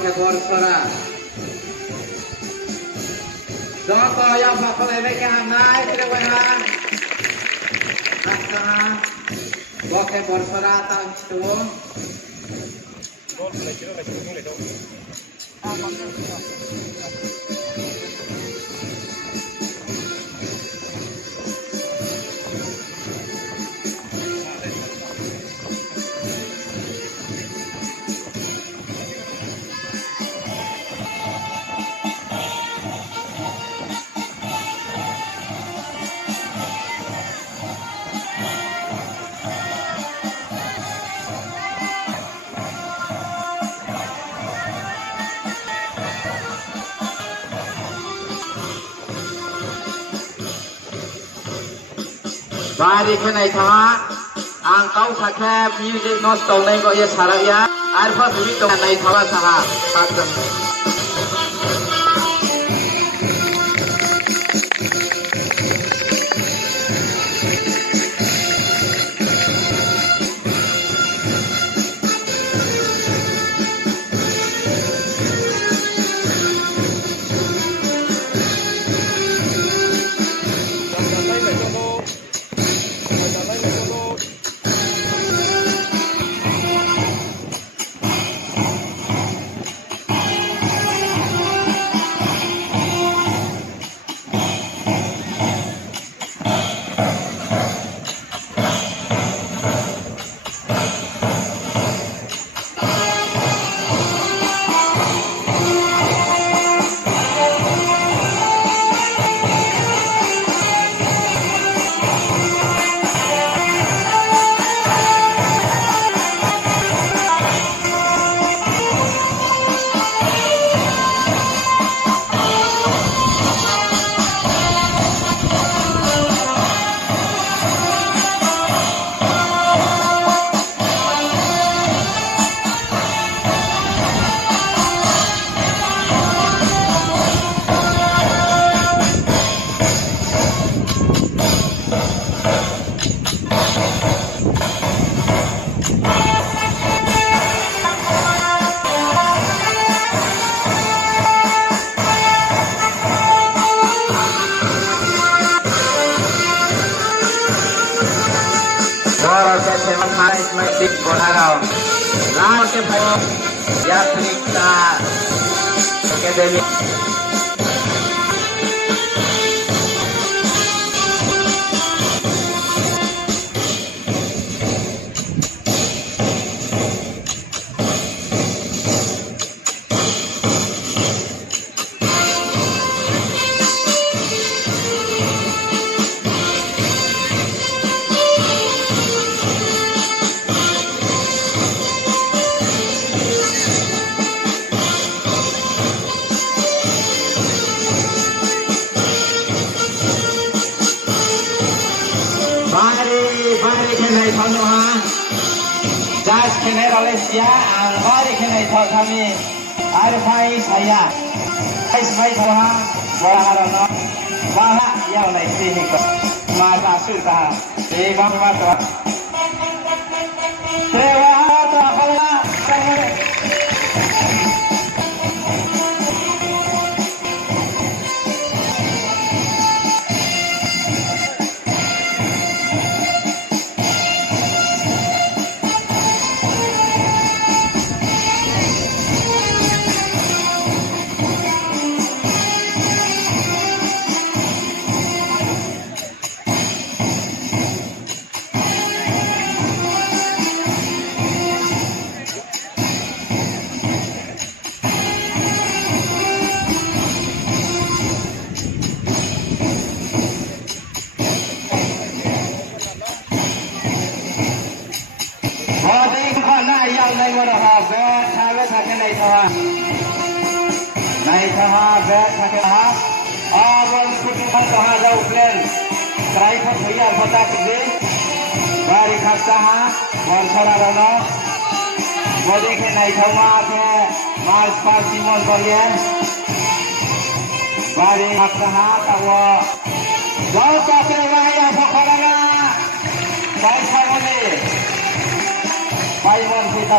ke borsora dong ko yang bakal ebe ke hanai kira wena rasa boke borsora tang itu Bari ke nai tha ang kau sakhe music nos tong nai ko ye saraya ar pha sumi tong nai tha saha sakam Masjid Bonarau, lawan ke Payung, Yatrika Academy. Bari kenai thanu ha, jas kenai Malaysia, bari kenai thau kami, arfai saya, sai thau ha, bora harana, baha yang nai sini ko, mata sudah, bang mata, sewa tu apalah, Nai mana ha bet thave thake nai tha bet thake ha awan kutu ha kaha jau plan trai pha bhaiya bata ke bari khasta ha borsara rana bode ke nai thama ke mars pa simon koriye bari khasta ha tawa jau ka ke wahya phokara bai khagole Paimon kita